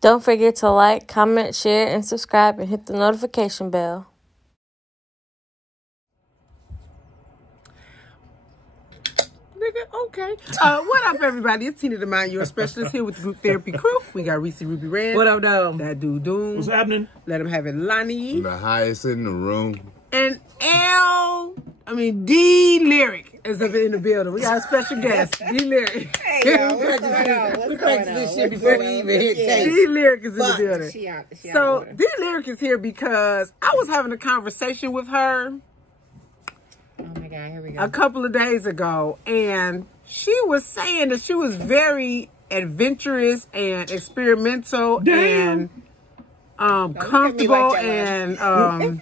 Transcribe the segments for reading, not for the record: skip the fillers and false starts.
Don't forget to like, comment, share, and subscribe, and hit the notification bell. Okay. What up, everybody? It's Tina, the Mind Your Specialist, here with the Group Therapy crew. We got Reese Ruby Red. What up, though? That dude Doom. What's happening? Let him have it, Lonnie. The highest in the room. And D Lyric is up in the building. We got a special guest, D Lyric. Hey, yo, what's going on? We practiced this shit before we even hit tape. D Lyric is in the building. She out So D Lyric is here because I was having a conversation with her. Oh my God, here we go. A couple of days ago, and she was saying that she was very adventurous and experimental and comfortable and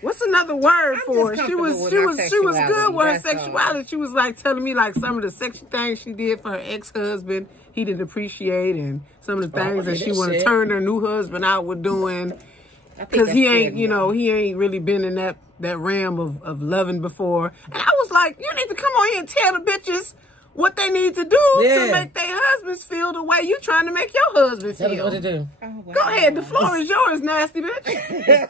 what's another word for it? She was good with her sexuality. She was like telling me like some of the sexy things she did for her ex-husband he didn't appreciate, and some of the things that she want to turn her new husband out with doing, because he ain't he ain't really been in that realm of loving before. And I was like, you need to come on here and tell the bitches what they need to do to make their husbands feel the way you trying to make your husband feel. Tell us what to do. Oh, wow. Go ahead, the floor is yours, nasty bitch.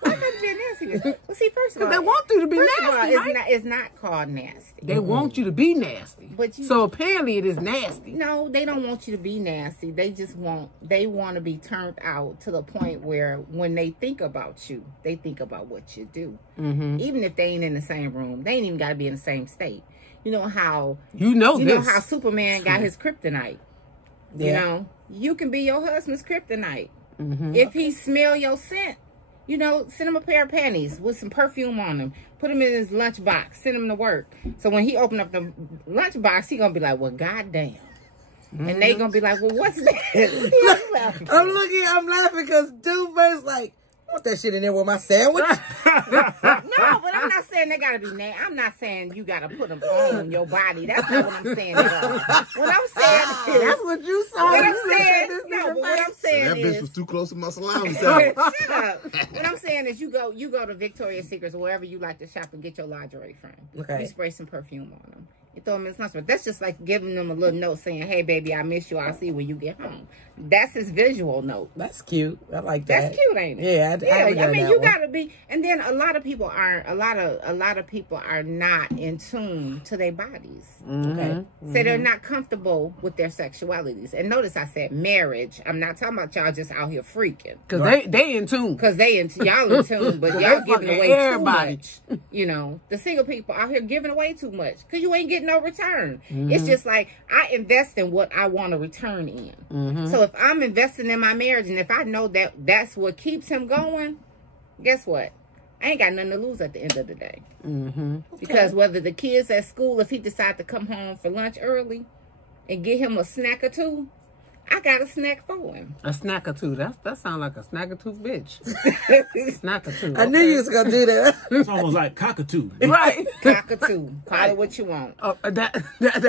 Why not be nasty? Well, see, first of all, Because they want you to be nasty, right? it's not called nasty. They want you to be nasty. But so apparently it is nasty. No, they don't want you to be nasty. They just want to be turned out to the point where when they think about you, they think about what you do. Mm-hmm. Even if they ain't in the same room, they ain't even got to be in the same state. You know how how Superman got his kryptonite. Yeah. You know, you can be your husband's kryptonite. Mm-hmm. If he smell your scent, send him a pair of panties with some perfume on them. Put him in his lunchbox. Send him to work. So when he open up the lunchbox, he gonna be like, well, goddamn. Mm-hmm. And they gonna be like, well, what's that? I'm laughing because dude first like, put that shit in there with my sandwich. No, but I'm not saying they gotta be nasty. I'm not saying you gotta put them on your body. That's not what I'm saying at all. What I'm saying is, that's what you saw. What I'm saying that is, bitch was too close to my salami sandwich. Shut up. What I'm saying is, you go to Victoria's Secrets or wherever you like to shop and get your lingerie from. Okay. You spray some perfume on them. You throw them in his lunchbox. That's just like giving them a little note saying, hey, baby, I miss you. I'll see you when you get home. That's his visual note. That's cute. I like that. That's cute, ain't it? Yeah, I mean, you gotta be. And then a lot of people aren't. A lot of people are not in tune to their bodies. Mm-hmm. Okay, mm-hmm. So they're not comfortable with their sexualities. And notice I said marriage. I'm not talking about y'all just out here freaking. Because they in tune. Because y'all in tune, but y'all giving away everybody. Too much. The single people out here giving away too much because you ain't getting no return. Mm-hmm. It's just like I invest in what I want to return in. Mm-hmm. So if I'm investing in my marriage and if I know that that's what keeps him going, guess what? I ain't got nothing to lose at the end of the day. Mm-hmm. Because whether the kids at school, if he decide to come home for lunch early and get him a snack or two, I got a snack for him. A snack or two. That sounds like a snack or two bitch. Snack or two. I knew you was going to do that. It's almost like cockatoo. Right. Cockatoo. Call it what you want. That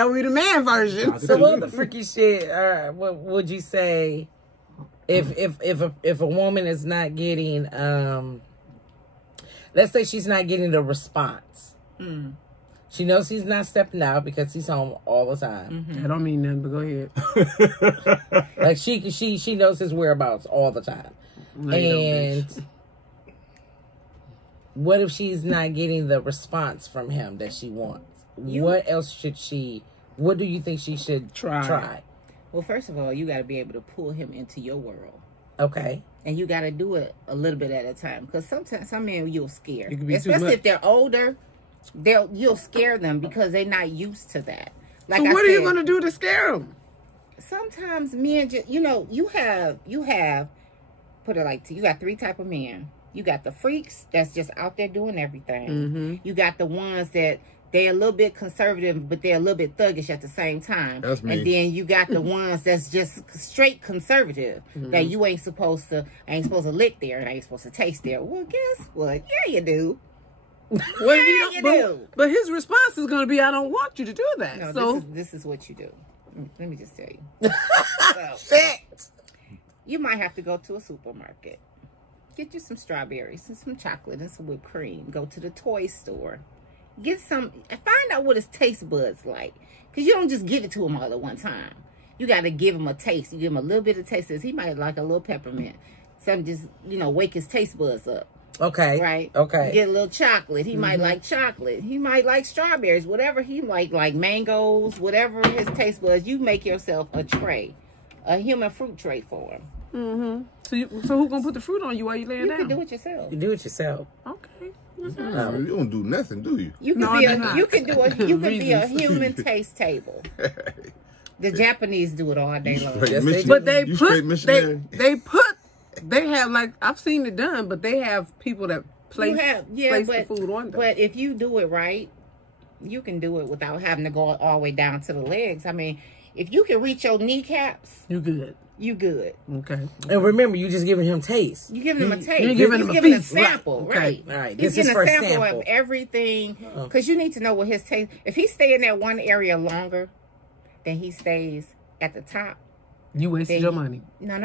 would be the man version. Cockatoo. So what the freaky shit, what would you say if a woman is not getting, let's say she's not getting the response. Mm. She knows he's not stepping out because he's home all the time. Mm-hmm. I don't mean nothing, but go ahead. Like she knows his whereabouts all the time. No, and what if she's not getting the response from him that she wants? What else should she? What do you think she should try? Well, first of all, you got to be able to pull him into your world. Okay. And you got to do it a little bit at a time because sometimes some men you'll scare, especially if they're older. You'll scare them because they're not used to that. Like so what are you going to do to scare them? Sometimes men just, you have, put it like, you got three type of men. You got the freaks that's just out there doing everything. Mm-hmm. You got the ones that they're a little bit conservative, but they're a little bit thuggish at the same time. That's me. And then you got the ones that's just straight conservative, that you ain't supposed to lick there and ain't supposed to taste there. Well, guess what? Yeah, you do. Well, you do. But his response is going to be, I don't want you to do that. No, so this is what you do. Let me just tell you. So, you might have to go to a supermarket. Get you some strawberries and some chocolate and some whipped cream. Go to the toy store. Get some, find out what his taste buds like. Because you don't just give it to him all at one time. You got to give him a taste. You give him a little bit of taste. He might like a little peppermint. Something just, you know, wake his taste buds up. Okay. Right? Okay. Get a little chocolate. He might like chocolate. He might like strawberries. Whatever he like mangoes, whatever his taste buds. You make yourself a tray. A human fruit tray for him. So who gonna put the fruit on you while you laying down? You can do it yourself. You do it yourself. Okay. You don't do nothing, do you? You can be a human taste table. The Japanese do it all day long. But they have, like, I've seen it done, but they have people that place the food on them. But if you do it right, you can do it without having to go all the way down to the legs. I mean, if you can reach your kneecaps, you good. You good. Okay. And remember, you just giving him taste. You giving him a taste. You're giving him a sample, right? All right. He's getting a sample of everything, because you need to know what his taste. If he stay in that one area longer than he stays at the top, you wasted your money. No.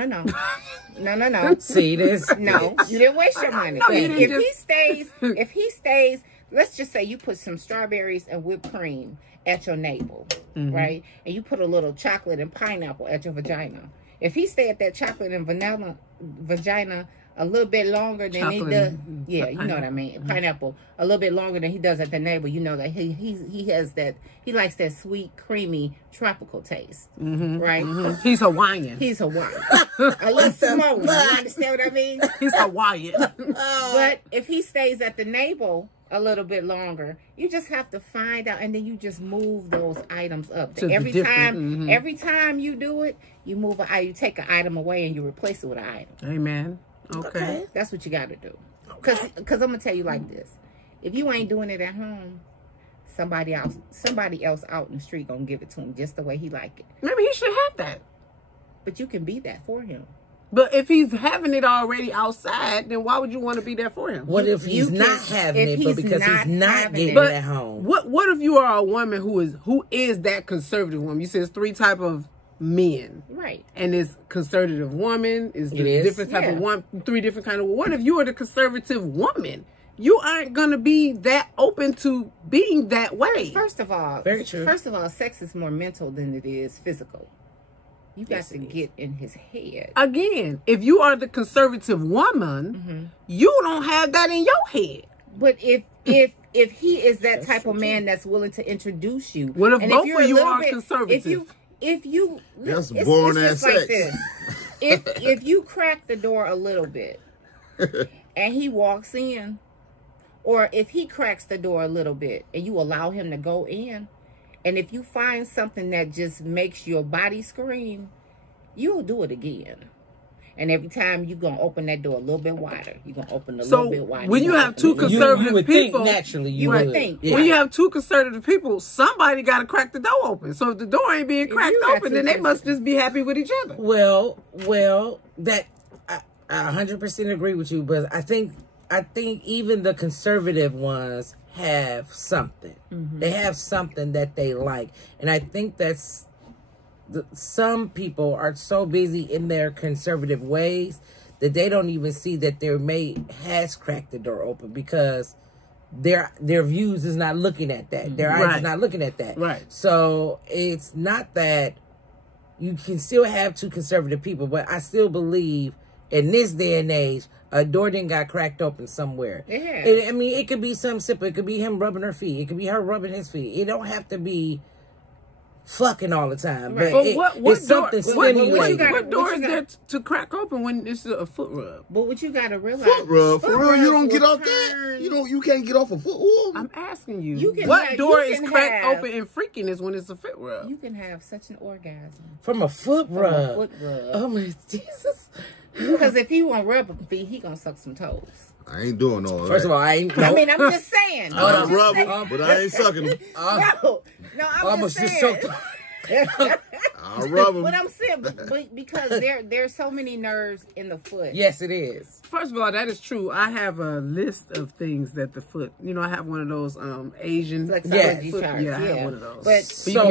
See this? No, you didn't waste your money. If he stays, let's just say you put some strawberries and whipped cream at your navel, right? And you put a little chocolate and pineapple at your vagina. If he stay at that chocolate and vanilla vagina a little bit longer than he does, you know what I mean, pineapple, a little bit longer than he does at the navel, you know that he has that, he likes that sweet, creamy, tropical taste, right? He's Hawaiian. He's Hawaiian. A little Samoan. You understand what I mean? He's Hawaiian. But if he stays at the navel a little bit longer, you just have to find out, and then you just move those items up. Every time you do it, you move you take an item away and you replace it with an item. Amen. Okay. That's what you got to do. Because I'm gonna tell you like this: if you ain't doing it at home, somebody else out in the street gonna give it to him just the way he like it. Maybe he should have that. But you can be that for him. But if he's having it already outside, then why would you want to be there for him? What if he's not having it, but because he's not getting it at home? What if you are a woman who is that conservative woman? You said it's 3 type of men, right? And it's conservative woman is different type of one, 3 different kind of. What if you are the conservative woman? You aren't gonna be that open to being that way. First of all, very true. First of all, sex is more mental than it is physical. You got to get in his head. Again, if you are the conservative woman, you don't have that in your head. But if he is that type of man that's willing to introduce you, what if both of you are conservative? If you that's boring ass sex. Like this. if you crack the door a little bit and he walks in, or if he cracks the door a little bit and you allow him to go in, and if you find something that just makes your body scream, you'll do it again. And every time you're going to open that door a little bit wider. You're going to open a little bit wider. When you have 2 conservative you would people... think naturally you would think. Yeah. When you have 2 conservative people, somebody got to crack the door open. So if the door ain't being cracked open, then they must just be happy with each other. Well, that I 100% agree with you, but I think even the conservative ones have something. They have something that they like. And I think that's some people are so busy in their conservative ways that they don't even see that their mate has cracked the door open, because their views is not looking at that. Their eyes is not looking at that. Right. So it's not that you can still have 2 conservative people, but I still believe in this day and age, a door didn't got cracked open somewhere. Yeah. I mean, it could be some simple. It could be him rubbing her feet. It could be her rubbing his feet. It don't have to be fucking all the time. Right. But it's something stimulating. What door is there to crack open when it's a foot rub? But what you got to realize... Foot rub? For real? You don't get off that? You can't get off a foot rub? I'm asking you. What door is cracked open in freakiness when it's a foot rub? You can have such an orgasm. From a foot rub? From a foot rub. Oh my Jesus. Because if he want to rub a feet, he gonna suck some toes. I ain't doing all that. First of all, I ain't. I mean, I'm just saying. I rub them, but I ain't sucking them. No, I'm just saying. I'll rub them. What I'm saying, but because there's so many nerves in the foot. Yes, it is. First of all, that is true. I have a list of things that the foot. You know, I have one of those Asian flexology charts. Yeah, I have one of those. But so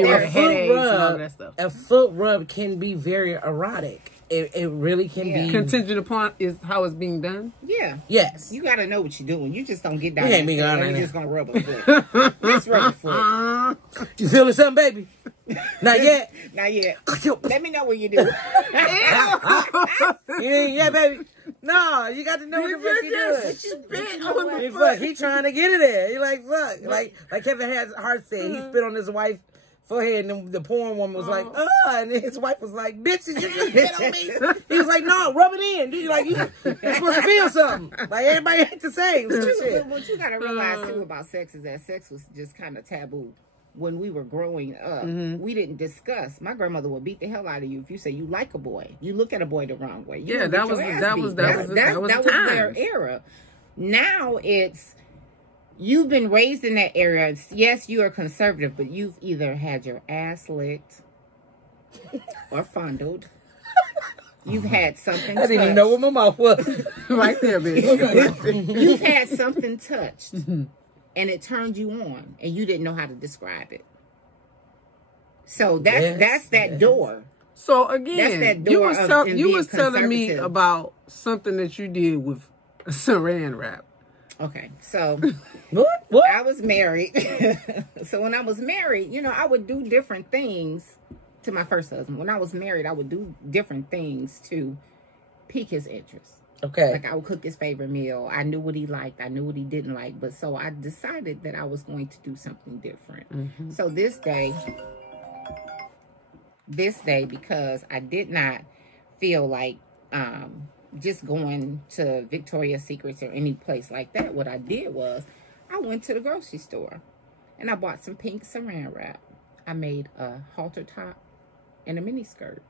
a foot rub can be very erotic. It really can be. Contingent upon is how it's being done? Yeah. Yes. You got to know what you're doing. You just don't get down there and you're just going to rub a foot. Just rub a foot. You feeling something, baby? Not yet. Not yet. Let me know when you do. Yeah, baby. No, you got to know what the fuck you doing. Fuck, he trying to get it there. He like, fuck. Like Kevin Hart said, he spit on his wife's forehead, and then the porn woman was like, and then his wife was like, bitch, did you just spit on me? He was like, no, rub it in. Dude, like, you're supposed to feel something. Like, everybody ain't the same. What you got to realize, too, about sex is that sex was just kind of taboo. When we were growing up, we didn't discuss. My grandmother would beat the hell out of you if you say you like a boy. You look at a boy the wrong way. That was their era. Now it's you've been raised in that era. Yes, you are conservative, but you've either had your ass licked or fondled. You've had something. I didn't even know what my mouth was. Right there, bitch. You've had something touched. And it turned you on, and you didn't know how to describe it. So that's that door. So again, that's that door you was telling me about something that you did with Saran wrap. Okay, so what? I was married. So when I was married, you know, I would do different things to my first husband. When I was married, I would do different things to pique his interest. Okay. Like I would cook his favorite meal. I knew what he liked. I knew what he didn't like. But so I decided that I was going to do something different. So this day, because I did not feel like just going to Victoria's Secrets or any place like that, what I did was I went to the grocery store and I bought some pink saran wrap. I made a halter top and a mini skirt.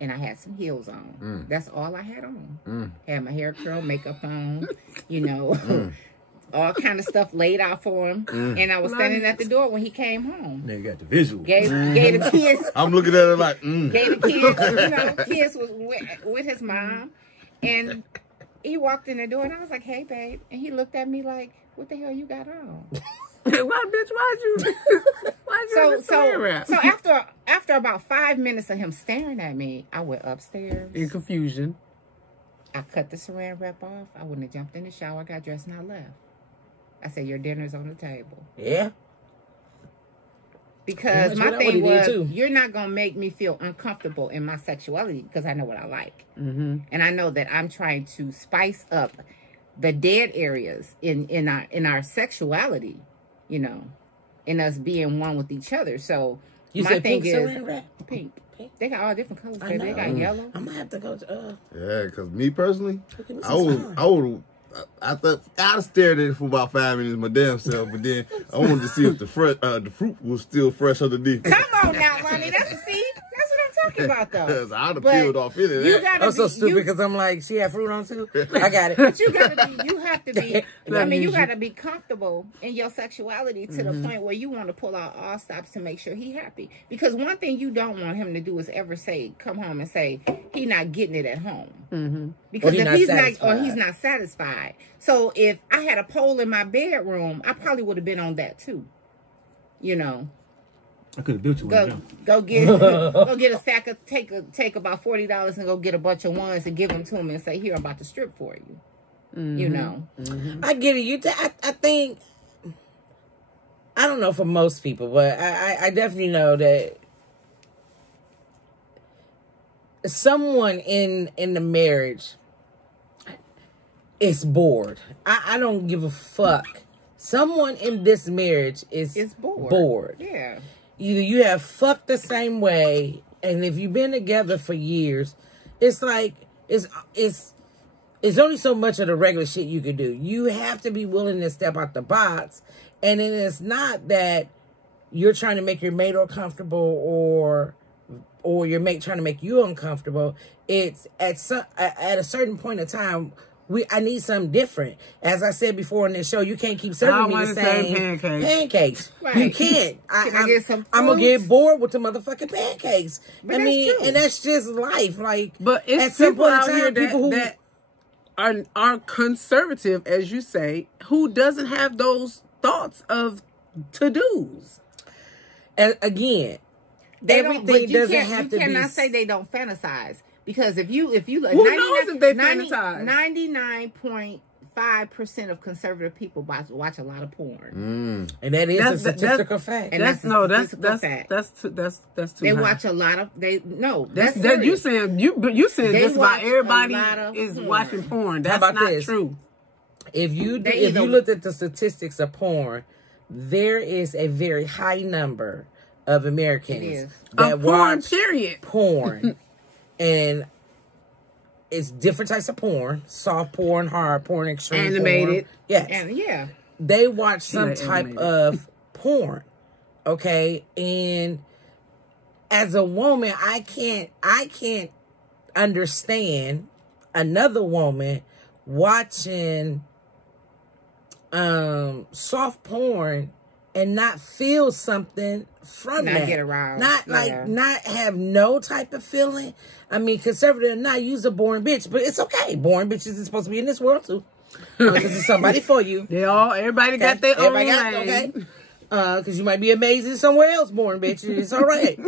And I had some heels on. That's all I had on. Had my hair curled, makeup on, you know, all kind of stuff laid out for him. And I was standing at the door when he came home. Now you got the visual. Gave the kids. I'm looking at it like, Gave the kids, you know, kids was with his mom. And he walked in the door and I was like, hey, babe. And he looked at me like, what the hell you got on? Why, bitch? Why'd you so after about 5 minutes of him staring at me, I went upstairs in confusion. I cut the saran wrap off. I went and jumped in the shower, got dressed, and I left. I said, your dinner's on the table. Yeah. Because my thing was, you're not gonna make me feel uncomfortable in my sexuality because I know what I like, and I know that I'm trying to spice up the dead areas in our sexuality. You know, in us being one with each other. So my thing is pink. They got all different colors. Baby. They got yellow. I'm gonna have to go to. Yeah, because me personally, I thought I'd stared at it for about 5 minutes my damn self, but then I wanted to see if the fruit was still fresh underneath. Come on now, Lonnie. That's what I'm talking about, though. I'd have peeled off into that. I'm so stupid because I'm like, she had fruit on too. I got it. But you have to be. I mean, you got to be comfortable in your sexuality to the point where you want to pull out all stops to make sure he's happy. Because one thing you don't want him to do is ever come home and say he not getting it at home. Because if he's not satisfied. So if I had a pole in my bedroom, I probably would have been on that too. You know. I could have built you one. Go get a sack of take about $40 and go get a bunch of ones and give them to him and say, here, I'm about to strip for you. You know. I get it. I think, I don't know for most people, but I definitely know that someone in the marriage is bored. I don't give a fuck. Someone in this marriage is bored. Yeah. Either you have fucked the same way, and if you've been together for years, it's like it's only so much of the regular shit you can do. You have to be willing to step out the box, and then it's not that you're trying to make your mate uncomfortable or your mate trying to make you uncomfortable. It's at a certain point in time. I need something different. As I said before on this show, you can't keep serving me the same pancakes. Right. You can't. I'm gonna get bored with the motherfucking pancakes. But and that's just life. Like, but it's people out here that are conservative, as you say, who doesn't have those thoughts of to-dos. And again, everything doesn't have to be. You cannot say they don't fantasize. Because if you who knows if they fantasize? 95% of conservative people watch a lot of porn. And that is a statistical fact. And that's too too They high. watch a lot of That's you saying you saying just about everybody is watching porn. That's about not this? true. If you looked at the statistics of porn, there is a very high number of Americans that watch porn. And it's different types of porn: soft porn, hard porn, extreme animated. Porn. Yes, and they watch some type of porn. Okay, and as a woman, I can't understand another woman watching soft porn and not feel something from that. Get aroused. Not have no type of feeling. I mean, conservative or not, you's a boring bitch, but it's okay. Boring bitches is supposed to be in this world too. Because it's somebody for you. Everybody got their own lane. Okay. Because you might be amazing somewhere else, boring bitch. It's all right.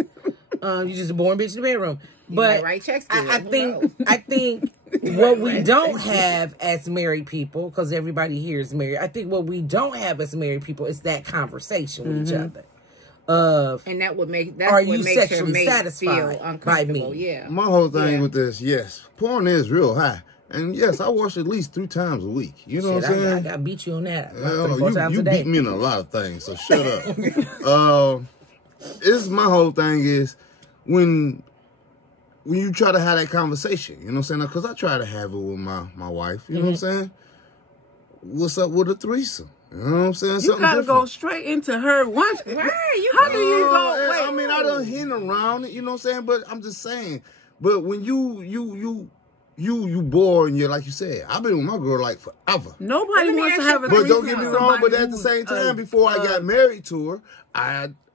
You're just a boring bitch in the bedroom. But write checks I think what we don't have as married people, because everybody here is married, I think what we don't have as married people is that conversation with each other. And that would make are you sexually satisfied by me? Yeah. My whole thing with this, yes, porn is real high. And yes, I watch at least 3 times a week. You know what I'm saying? I got to beat you on that. You beat me in a lot of things, so shut up. It's my whole thing is when you try to have that conversation, you know what I'm saying? Because I try to have it with my wife, you know what I'm saying? What's up with a threesome? You know what I'm saying? You gotta go straight into her. How do you go? Wait, I mean, I done hint around it, you know what I'm saying? But I'm just saying. But when you bored and you're like you said, I've been with my girl like forever. Nobody wants to have a threesome. But don't get me wrong. But at the same time, before I got married to her,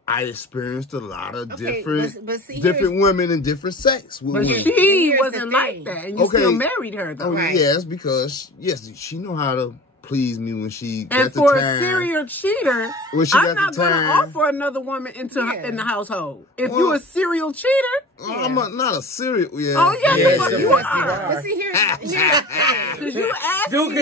I experienced a lot of different women in different sex. But she wasn't like that, and you still married her, though. Yes, because she know how to please me when she got the time. And for a serial cheater, I'm not going to offer another woman in the household. If you're a serial cheater, I'm not a serial. Yeah. Oh yeah, you are. But see, here's you asking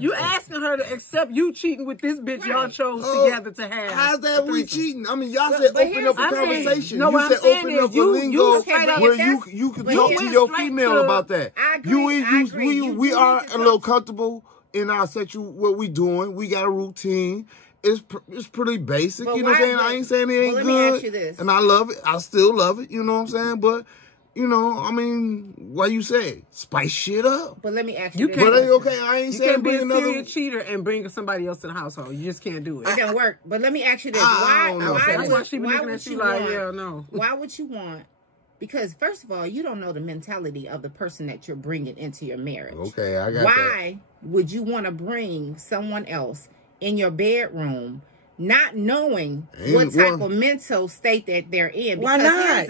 You asking her to accept you cheating with this bitch y'all chose together to have. How's that we cheating? I mean, y'all said open up a conversation. No, you said open up a lingo where you can talk to your female about that. We are a little comfortable in our sexual what we doing. We got a routine. It's pretty basic, you know what I'm saying? I ain't saying it ain't good. Let me ask you this. And I love it. I still love it, you know what I'm saying? But, you know, I mean, what you say? Spice shit up. But let me ask you this. But okay, I ain't saying bring another... You can't be a serial cheater and bring somebody else in the household. You just can't do it. It doesn't work. But let me ask you this. That's why she be looking at you like, yeah, no. Why would you want... Because, first of all, you don't know the mentality of the person that you're bringing into your marriage. Okay, I got that. Why would you want to bring someone else in your bedroom, not knowing what type of mental state that they're in? Why not?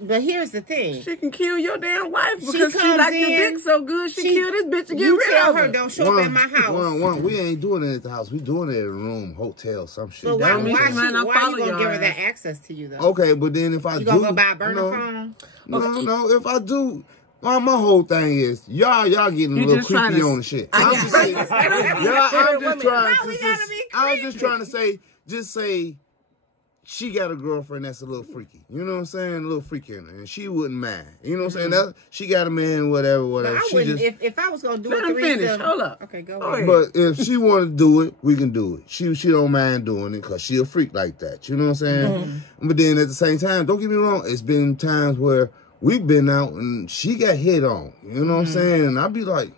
But here's the thing. She can kill your damn wife because she like your dick so good. She kill this bitch and get rid of her. Don't show up at my house. We ain't doing it at the house. We doing it at a room, hotel, some shit. But why you gonna give her that access to you though? Okay, but then if I you gonna go buy a burner phone? No. If I do. My whole thing is y'all getting a little creepy on the shit. I'm just trying to say, she got a girlfriend that's a little freaky. You know what I'm saying? A little freaky in her, and she wouldn't mind. You know what I'm saying? She got a man, whatever. But I wouldn't. If I was gonna do it, finish. Hold up. Okay, go ahead. But if she want to do it, we can do it. She don't mind doing it because she a freak like that. You know what I'm saying? But then at the same time, don't get me wrong. It's been times where we've been out and she got hit on. You know what I'm saying? And I'd be like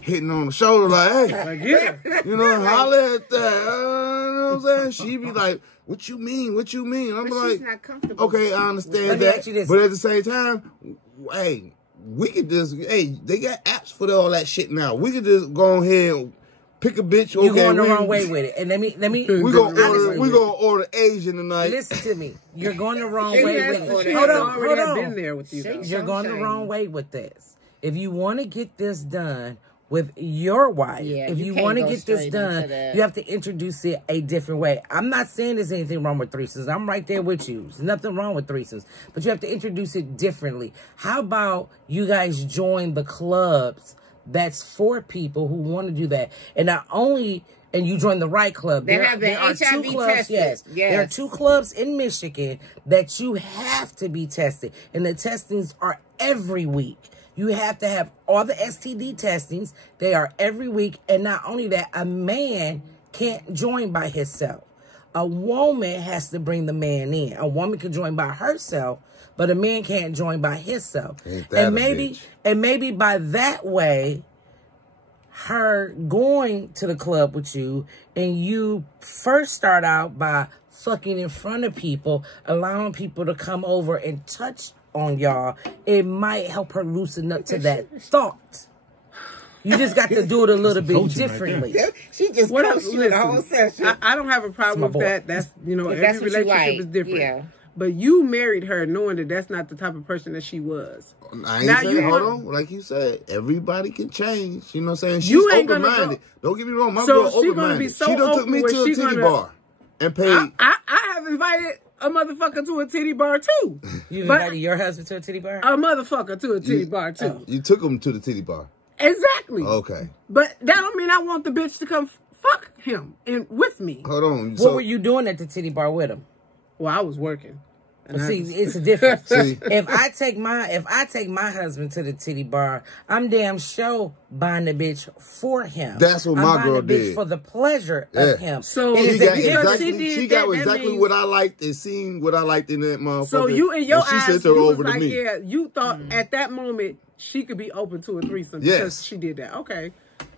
hitting on the shoulder like, hey, you know, holler at that. You know what I'm saying? She'd be like, what you mean? What you mean? I'm like, she's not comfortable. Okay, I understand that. But at the same time, hey, we could just, they got apps for all that shit now. We could just go ahead and pick a bitch. Okay, you're going the wrong way with it. And let me. We gonna order Asian tonight. Listen to me. You're going the wrong way with it. Hold on. Been there with you. You're going the wrong way with this. If you want to get this done with your wife, if you want to get this done, you have to introduce it a different way. I'm not saying there's anything wrong with threesomes. I'm right there with you. There's nothing wrong with threesomes. But you have to introduce it differently. How about you guys join the clubs that's for people who want to do that. And not only, and you join the right club. They have the HIV tested. Yes. There are 2 clubs in Michigan that you have to be tested. And the testings are every week. You have to have all the STD testings. They are every week. And not only that, a man can't join by himself. A woman has to bring the man in. A woman can join by herself, but a man can't join by himself. And maybe by that way, her going to the club with you, and you first start out by fucking in front of people, allowing people to come over and touch on y'all, it might help her loosen up to that thought. You just got to do it a little bit differently. She just coached you the whole session. I don't have a problem with that. That's, you know, every relationship is different. Yeah. But you married her knowing that that's not the type of person that she was. I ain't saying, hold on, like you said, everybody can change. You know what I'm saying? She's You ain't open-minded. Don't get me wrong, my So girl she gonna open-minded. be so She done took open me where to a she titty gonna- bar and paid. I have invited a motherfucker to a titty bar too. You invited your husband to a titty bar? A motherfucker to a titty bar too. You took him to the titty bar. Exactly. Okay. But that don't mean I want the bitch to come fuck him and with me. Hold on. What were you doing at the titty bar with him? Well, I was working. But see, it's a difference. If I take my husband to the titty bar, I'm damn sure buying the bitch for him. That's what my girl I'm buying the bitch did. for the pleasure of him. So She got that exactly means- what I liked and seen what I liked in that motherfucker. So you in your and she eyes, sent her you over was to like, me. yeah, you thought at that moment she could be open to a threesome because she did that. Okay.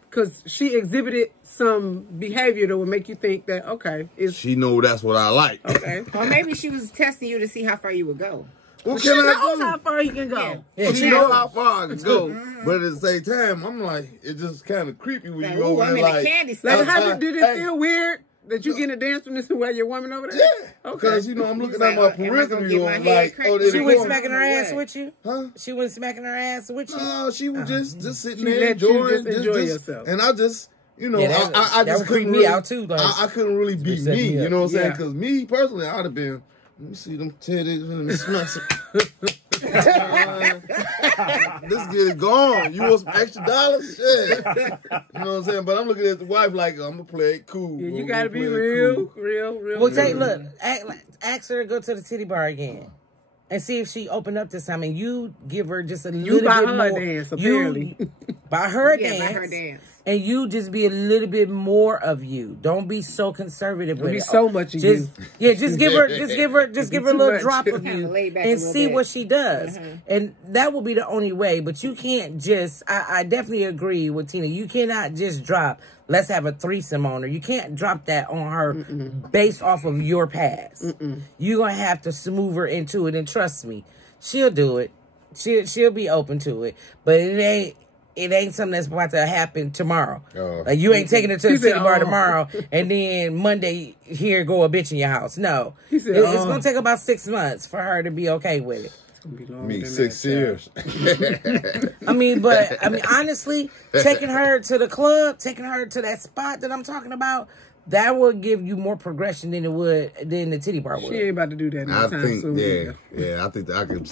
Because she exhibited some behavior that would make you think that, okay, she know that's what I like. Okay. Or maybe she was testing you to see how far you would go. What She can I knows do? how far he can go. Yeah, She know how far I can go, but at the same time, I'm like, it's just kind of creepy when Like, you ooh, over I'm there in the like, candy Like, store. did it feel weird that you getting a dance from this while your woman over there? yeah, because you know I'm looking at my Am I gonna peripheral get my like, head cracked? oh, they She She was was smacking her ass with you? Huh? She was smacking her ass with you? No, she was just sitting She there let you enjoying, just enjoy yourself. and I just, you know, Yeah, that- I that just would creep couldn't me really, out too, though. I couldn't really be set me, me you up. know what I'm saying? Yeah. Because me personally, I'd have been. Let me see them titties. Let me smack some. This kid gone. You want some extra dollars? Shit. You know what I'm saying? But I'm looking at the wife like, I'm going to play it cool. Yeah, bro. you I'm got to gonna be play it real. cool. Well, look, ask her to go to the titty bar again. And see if she open up this time, and you give her just a little buy bit her more. a dance, apparently. Buy her a Yeah, dance. by her dance. And you just be a little bit more of you. Don't be so conservative with be it. so much of you. Yeah, just give her a too little much. drop of Kinda you lay back a and little see bit. what she does. And that will be the only way. But you can't just. I definitely agree with Tina. You cannot just drop. Let's have a threesome on her. You can't drop that on her based off of your past. You're gonna have to smooth her into it, and trust me, she'll do it. She'll be open to it. But it ain't something that's about to happen tomorrow. Like you ain't taking her to the titty bar tomorrow, and then Monday here go a bitch in your house. No, it's gonna take about 6 months for her to be okay with it. Me, 6 years. I mean, honestly, taking her to the club, taking her to that spot that I'm talking about, that would give you more progression than the titty bar would. She ain't about to do that I anytime soon. think, I think that I could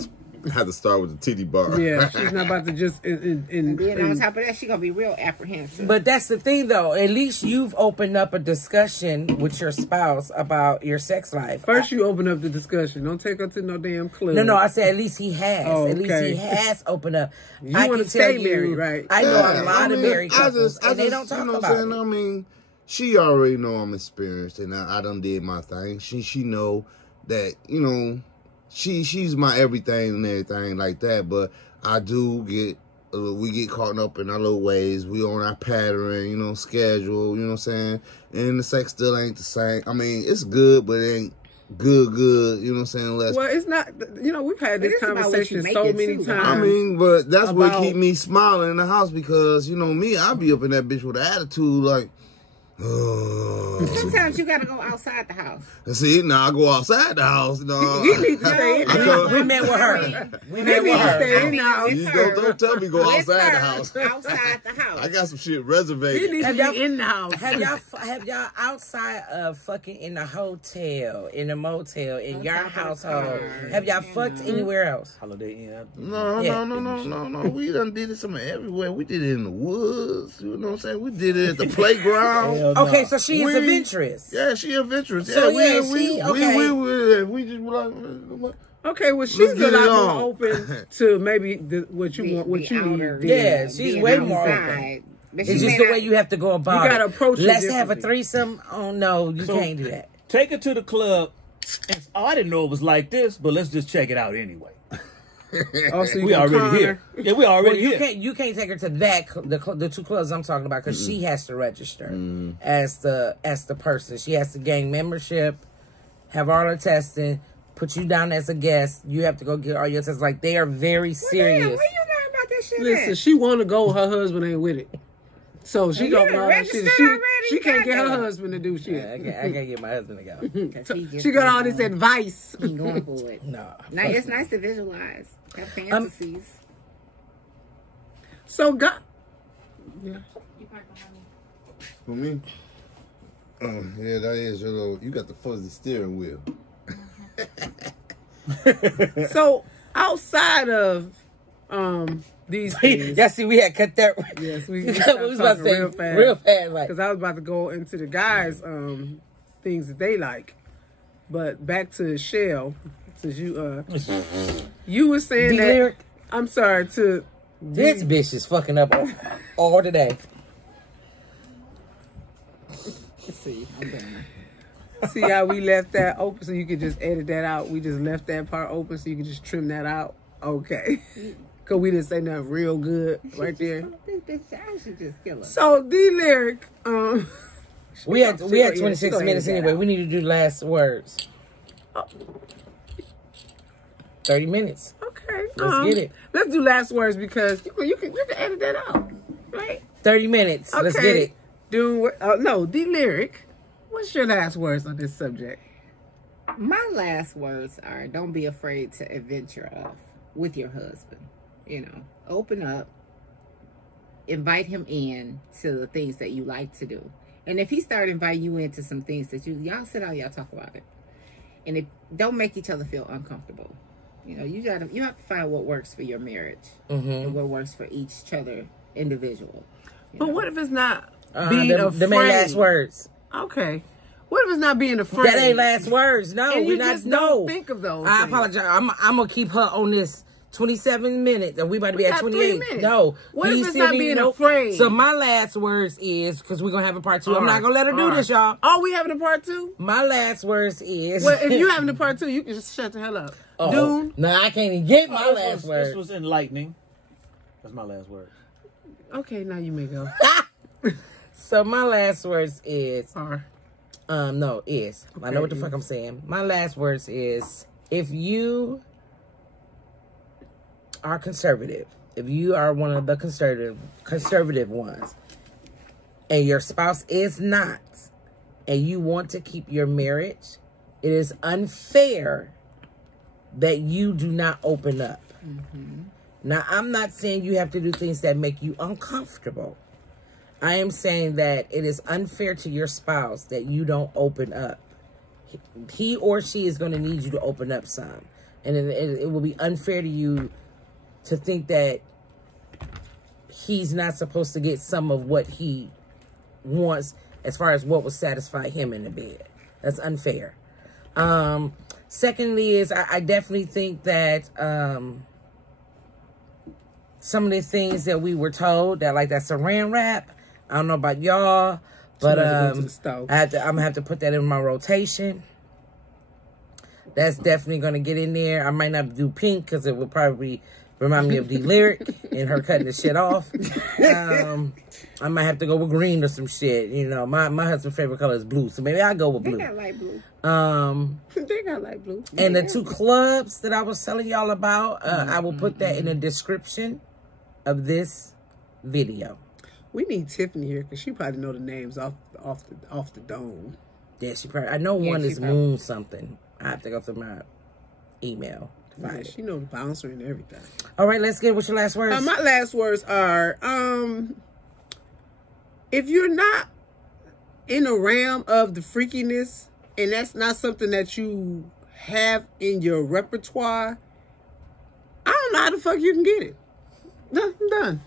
have to start with the titty bar. Yeah, she's not about to just... Being on top of that, she going to be real apprehensive. But that's the thing, though. At least you've opened up a discussion with your spouse about your sex life. First, you open up the discussion. Don't take her to no damn club. No, I said at least he has. Oh, At least okay. he has opened up. You I wanna can tell stay married, right? I know a lot of mean, married couples, and they don't talk you know about what I'm it. saying? I mean, she already know I'm experienced, and I done did my thing. She know that, you know, she's my everything and everything like that. But I do we get caught up in our little ways. We on our pattern, you know, schedule, you know what I'm saying? And the sex still ain't the same. I mean, it's good, but it ain't good, you know what I'm saying? Well, it's not, you know, we've had this It's about what conversation you make so it many too. times. I mean, but that's what about- keep me smiling in the house because, you know, me, I be up in that bitch with an attitude like, Sometimes you gotta go outside the house. See, now I go outside the house. No, He needs to stay in the house. We met with her. We met with Stay in her. the house. you don't tell me go outside the house. Outside the house. I got some shit He reservated. needs to be in the house. Have y'all outside of fucking in a hotel, in a motel, in your household? Have y'all fucked anywhere else? Holiday Inn. No. We done did it somewhere everywhere. We did it in the woods. You know what I'm saying? We did it at the playground. Okay, so she is adventurous. Yeah, she adventurous. So, Yeah, we we just like. Okay, well, she's Let's a get lot it more on. open to maybe what you want, what you outer- need. Yeah, she's being way more outside. open. But she It's just may the not- way you have to go about You gotta it. approach it Let's have a differently. threesome. Oh no, you So- can't do that. Take her to the club. And, I didn't know it was like this, but let's just check it out anyway. Oh, so you We gonna already con here. her? Yeah, we already You here. can't take her to that the two clubs I'm talking about because she has to register as the person. She has to gain membership, have all her testing, put you down as a guest. You have to go get all your tests. Like they are very serious. Where you learn about that shit Listen, at? she want to go. Her husband ain't with it. So she You don't done know that shit. registered already? She can't get her Goddamn. husband to do shit. Yeah, I can't get my husband to go. 'Cause he just She got all ain't this going- advice. he ain't going for it. No, Now, it's nice to visualize. Have fantasies. So God, For me? Oh, yeah, that is your little. You got the fuzzy steering wheel. so outside of these things, yeah, see, we had cut that. yes, we we stopped was about to talking say real fast, like because I was about to go into the guys' things that they like. But back to Shell, since you were saying that. lyric. I'm sorry to. This bitch is fucking up all today. See, I'm done. See how we left that open so you could just edit that out? We just left that part open so you could just trim that out? Okay. Because we didn't say nothing real good right there. This bitch, I should just kill her. So, D-Lyric, We had she 26 gonna minutes edit that anyway. out. We need to do last words. 30 minutes. okay. Let's get it. Let's do last words because you can edit that out, right? 30 minutes. Okay. Let's get it. No, D-Lyric, what's your last words on this subject? My last words are: don't be afraid to adventure off with your husband. You know, open up, invite him in to the things that you like to do. And if he start inviting you into some things that y'all sit down, y'all talk about it. And if don't make each other feel uncomfortable. You know, you have to find what works for your marriage and what works for each other individual. But what if it's not being afraid? The main last words. Okay. What if it's not being afraid? That ain't last words. No, And we're you not. just No. don't think of those I things. apologize. I'm gonna keep her on this 27 minutes, and we about to be at got 3 28. minutes. No. What if He it's said not he- being nope. afraid? So my last words is because we're gonna have a part 2. I'm All not right. gonna let her do All this, right. y'all. Oh, we having a part 2? My last words is. Well, if you having a part 2, you can just shut the hell up. Oh, Dune? no, I can't even get my last This word. was enlightening. That's my last word. Okay, now you may go. So my last words is. Or, No, is. I know what the fuck I'm saying. My last words is if you are conservative, if you are one of the conservative ones, and your spouse is not, and you want to keep your marriage, it is unfair that you do not open up. Now, I'm not saying you have to do things that make you uncomfortable. I am saying that it is unfair to your spouse that you don't open up. He or she is going to need you to open up some. And it will be unfair to you to think that he's not supposed to get some of what he wants as far as what will satisfy him in the bed. That's unfair. Secondly is I definitely think that some of the things that we were told, that like that saran wrap, I don't know about y'all, but go to the stove. I'm gonna have to put that in my rotation. That's definitely gonna get in there. I might not do pink because it would probably remind me of the lyric and her cutting the shit off. I might have to go with green or some shit. You know, my husband's favorite color is blue, so maybe I'll go with They blue. got light blue. they got light blue. And the 2 clubs that I was telling y'all about, I will put that in the description of this video. We need Tiffany here because she probably know the names off the dome. Yeah, she probably. I know one is Moon something. I have to go through my email to find it. She know the bouncer and everything. All right, let's get what's your last words. My last words are, if you're not in the realm of the freakiness, and that's not something that you have in your repertoire, I don't know how the fuck you can get it. I'm done.